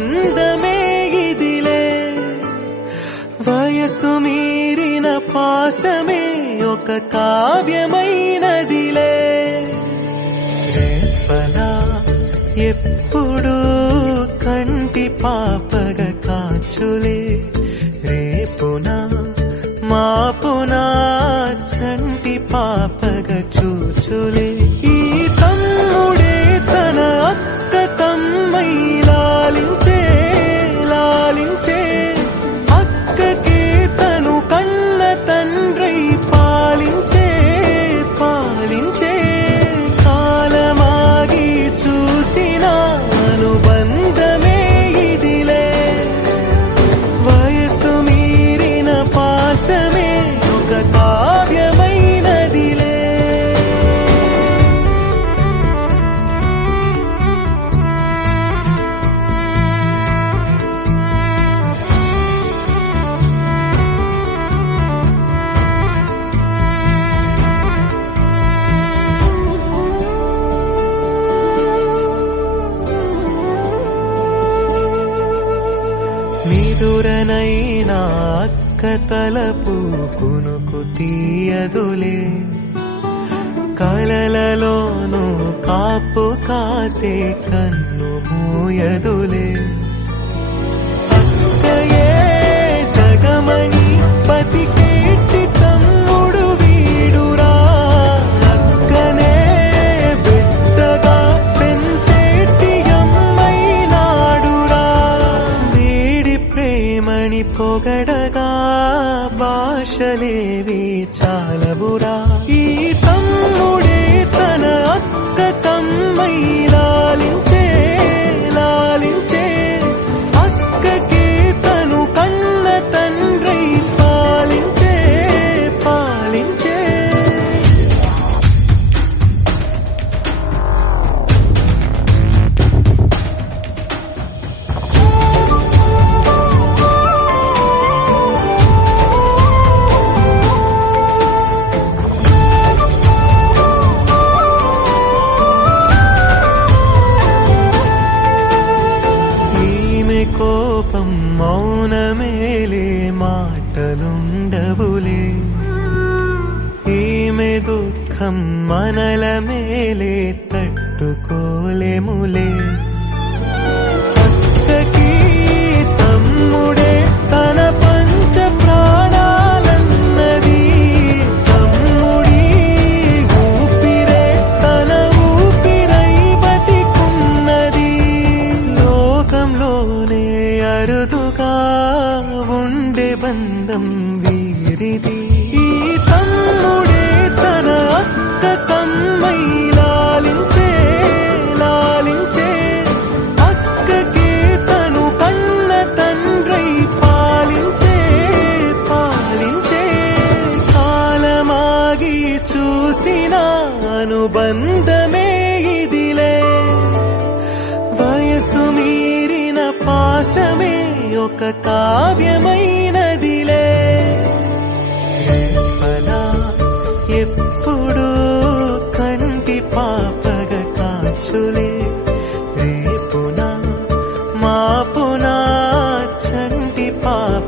అనుబంధమే ఇదిలే వయసు మీరిన పాసమే ఒక కావ్యమైనదిలే రేపలా ఎప్పుడు కంటి పాపగ కాచులే రేపునా మాపునా చంటి పాపగ చూచులే ఈ తమ్ముడే తన అక్క తమ్మై లాలించే లాలించే అక్కకే తను కన్న తండ్రై పాలించే పాలించే కాలమాగి చూసిన అనుబంధమే ఇదిలే వయసు మీరిన పాసమే ఒక కావ్యమైనదిలే నిదురనైనా అక్క తలపు కునుకు తీయదులే కలలలోనూ కాపు కాసే కన్ను మూయదులే అక్కయే జగమణి పతికేటి తమ్ముడు వీడురా అక్కనే బిడ్డగా పెంచేటి అమ్మైనాడురా వీడి ప్రేమని పొగడగా భాషలేవి చాలవురా ఈ తమ్ముడే తన అక్క తమ్మై లాలించే లాలించే అక్కకే తను కన్న తండ్రై పాలించే పాలించే ఈమె కోపం మౌనమేలే మాటలుండవులే ఈమె దుఃఖం మనల మేలే తట్టుకోలేములే అక్కకి తమ్ముడే తన పంచ ప్రాణాలన్నది తమ్ముడి ఊపిరే తన ఊపిరై బతికున్నది లోకంలోనే అరుదుగా ఉండే బంధం వీరిది ఈ తమ్ముడే తన అక్క తమ్మై లాలించే లాలించే అక్కకే తను కన్న తండ్రై పాలించే పాలించే కాలమాగి చూసిన అనుబంధమే ఇదిలే వయసు మీరిన పాసమే ఒక కావ్యమైనదిలే రేపలా ఎప్పుడు కంటి పాపగ కాచులే రేపునా మాపునా చంటి పాప